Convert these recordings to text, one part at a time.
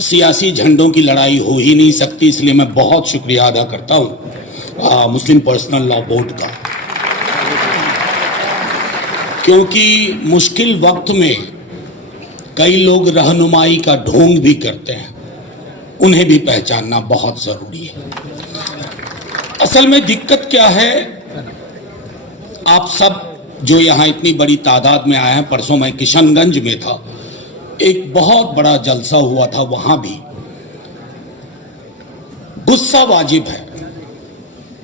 सियासी झंडों की लड़ाई हो ही नहीं सकती, इसलिए मैं बहुत शुक्रिया अदा करता हूं मुस्लिम पर्सनल लॉ बोर्ड का, क्योंकि मुश्किल वक्त में कई लोग रहनुमाई का ढोंग भी करते हैं, उन्हें भी पहचानना बहुत जरूरी है। असल में दिक्कत क्या है, आप सब जो यहां इतनी बड़ी तादाद में आए हैं, परसों मैं किशनगंज में था, एक बहुत बड़ा जलसा हुआ था, वहां भी गुस्सा वाजिब है,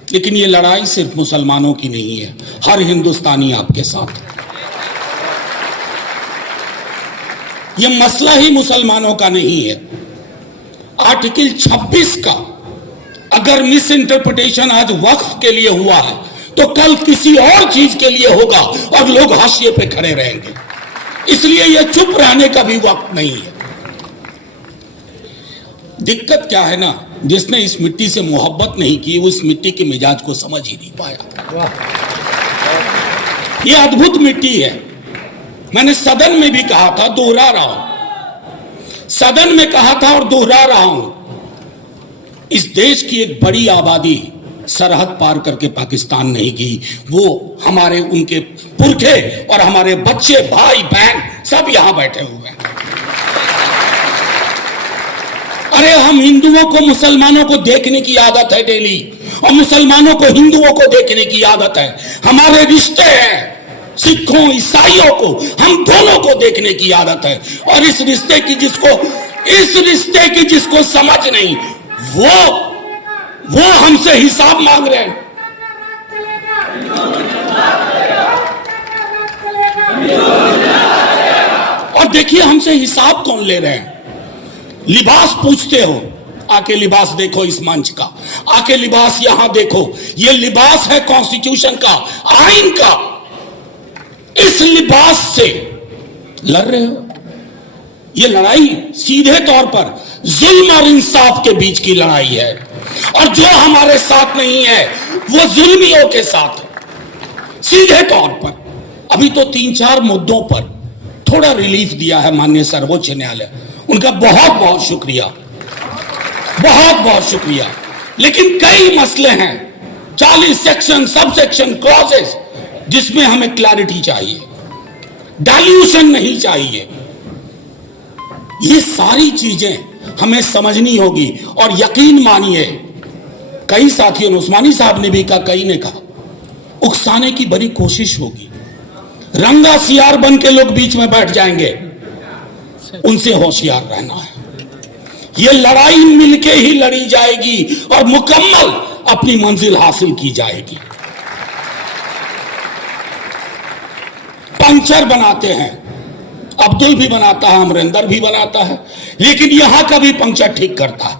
लेकिन ये लड़ाई सिर्फ मुसलमानों की नहीं है, हर हिंदुस्तानी आपके साथ है। ये मसला ही मुसलमानों का नहीं है। आर्टिकल 26 का अगर मिस इंटरप्रिटेशन आज वक्फ के लिए हुआ है तो कल किसी और चीज के लिए होगा और लोग हाशिए पे खड़े रहेंगे, इसलिए यह चुप रहने का भी वक्त नहीं है। दिक्कत क्या है ना, जिसने इस मिट्टी से मोहब्बत नहीं की वो इस मिट्टी के मिजाज को समझ ही नहीं पाया। यह अद्भुत मिट्टी है। मैंने सदन में भी कहा था, दोहरा रहा हूं, सदन में कहा था और दोहरा रहा हूं, इस देश की एक बड़ी आबादी सरहद पार करके पाकिस्तान नहीं गई। वो हमारे, उनके पुरखे और हमारे बच्चे, भाई बहन सब यहां बैठे हुए हैं। अरे हम हिंदुओं को मुसलमानों को देखने की आदत है डेली, और मुसलमानों को हिंदुओं को देखने की आदत है। हमारे रिश्ते हैं, सिखों ईसाइयों को, हम दोनों को देखने की आदत है। और इस रिश्ते की जिसको समझ नहीं, वो हमसे हिसाब मांग रहे हैं। और देखिए हमसे हिसाब कौन ले रहे हैं। लिबास पूछते हो, आके लिबास देखो इस मंच का, आके लिबास यहां देखो, ये लिबास है कॉन्स्टिट्यूशन का, आइन का। इस लिबास से लड़ रहे हो। ये लड़ाई सीधे तौर पर जुल्म और इंसाफ के बीच की लड़ाई है, और जो हमारे साथ नहीं है वो जुल्मियों के साथ है, सीधे तौर पर। अभी तो 3-4 मुद्दों पर थोड़ा रिलीफ दिया है माननीय सर्वोच्च न्यायालय, उनका बहुत बहुत शुक्रिया, बहुत बहुत शुक्रिया। लेकिन कई मसले हैं, 40 सेक्शन, सब सेक्शन, क्लॉजेस, जिसमें हमें क्लैरिटी चाहिए, डाइल्यूशन नहीं चाहिए। ये सारी चीजें हमें समझनी होगी। और यकीन मानिए, कई साथियों ने, उस्मानी साहब ने भी कहा, कई ने कहा, उकसाने की बड़ी कोशिश होगी, रंगा सियार बन के लोग बीच में बैठ जाएंगे, उनसे होशियार रहना है। ये लड़ाई मिलके ही लड़ी जाएगी और मुकम्मल अपनी मंजिल हासिल की जाएगी। पंचर बनाते हैं, अब्दुल भी बनाता है, अमरिंदर भी बनाता है, लेकिन यहां का भी पंचर ठीक करता है।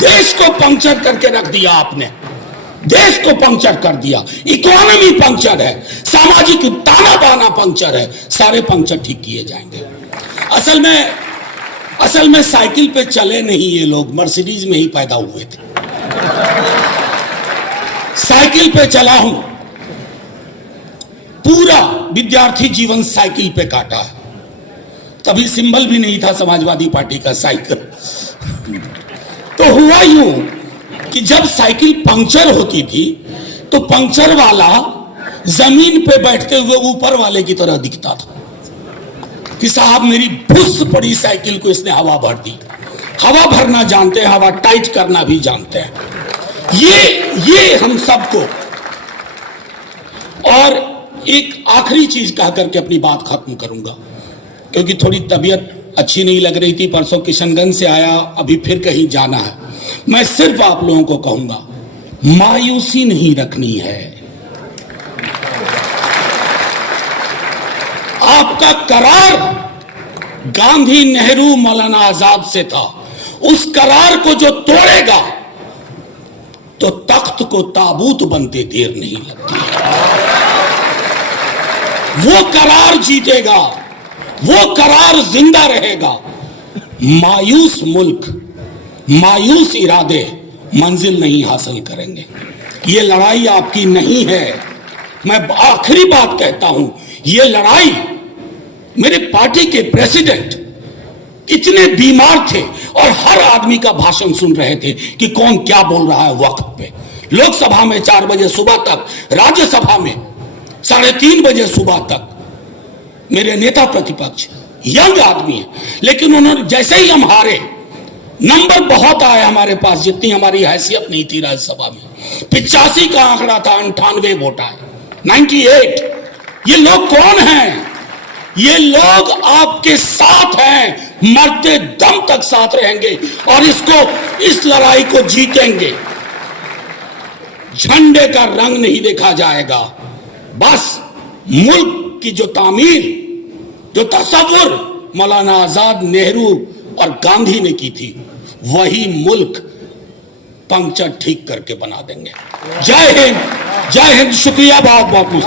देश को पंचर करके रख दिया आपने, देश को पंचर कर दिया। इकोनॉमी पंचर है, सामाजिक ताना बाना पंचर है, सारे पंचर ठीक किए जाएंगे। असल में साइकिल पे चले नहीं ये लोग, मर्सिडीज में ही पैदा हुए थे। साइकिल पे चला हूं, पूरा विद्यार्थी जीवन साइकिल पे काटा है। कभी सिंबल भी नहीं था समाजवादी पार्टी का साइकिल। तो हुआ यूं कि जब साइकिल पंक्चर होती थी तो पंक्चर वाला जमीन पे बैठते हुए ऊपर वाले की तरह दिखता था कि साहब मेरी फुस पड़ी साइकिल को इसने हवा भर दी। हवा भरना जानते हैं, हवा टाइट करना भी जानते हैं। ये हम सबको। और एक आखिरी चीज कह करके अपनी बात खत्म करूंगा, क्योंकि थोड़ी तबीयत अच्छी नहीं लग रही थी, परसों किशनगंज से आया, अभी फिर कहीं जाना है। मैं सिर्फ आप लोगों को कहूंगा, मायूसी नहीं रखनी है। आपका करार गांधी, नेहरू, मौलाना आजाद से था। उस करार को जो तोड़ेगा तो तख्त को ताबूत बनते देर नहीं लगती। वो करार जीतेगा, वो करार जिंदा रहेगा। मायूस मुल्क, मायूस इरादे मंजिल नहीं हासिल करेंगे। ये लड़ाई आपकी नहीं है। मैं आखिरी बात कहता हूं, ये लड़ाई मेरे पार्टी के प्रेसिडेंट इतने बीमार थे और हर आदमी का भाषण सुन रहे थे कि कौन क्या बोल रहा है वक्त पे। लोकसभा में 4 बजे सुबह तक, राज्यसभा में 3:30 बजे सुबह तक। मेरे नेता प्रतिपक्ष यंग आदमी है, लेकिन उन्होंने जैसे ही हम हारे, नंबर बहुत आए हमारे पास, जितनी हमारी हैसियत नहीं थी राज्यसभा में। 85 का आंकड़ा था, 98 वोट आए, 98। ये लोग कौन हैं? ये लोग आपके साथ हैं, मरते दम तक साथ रहेंगे और इस लड़ाई को जीतेंगे। झंडे का रंग नहीं देखा जाएगा, बस मुल्क की जो तामीर, जो तसव्वुर मौलाना आजाद, नेहरू और गांधी ने की थी, वही मुल्क पंक्चर ठीक करके बना देंगे। जय हिंद, जय हिंद। शुक्रिया बहुत बहुत।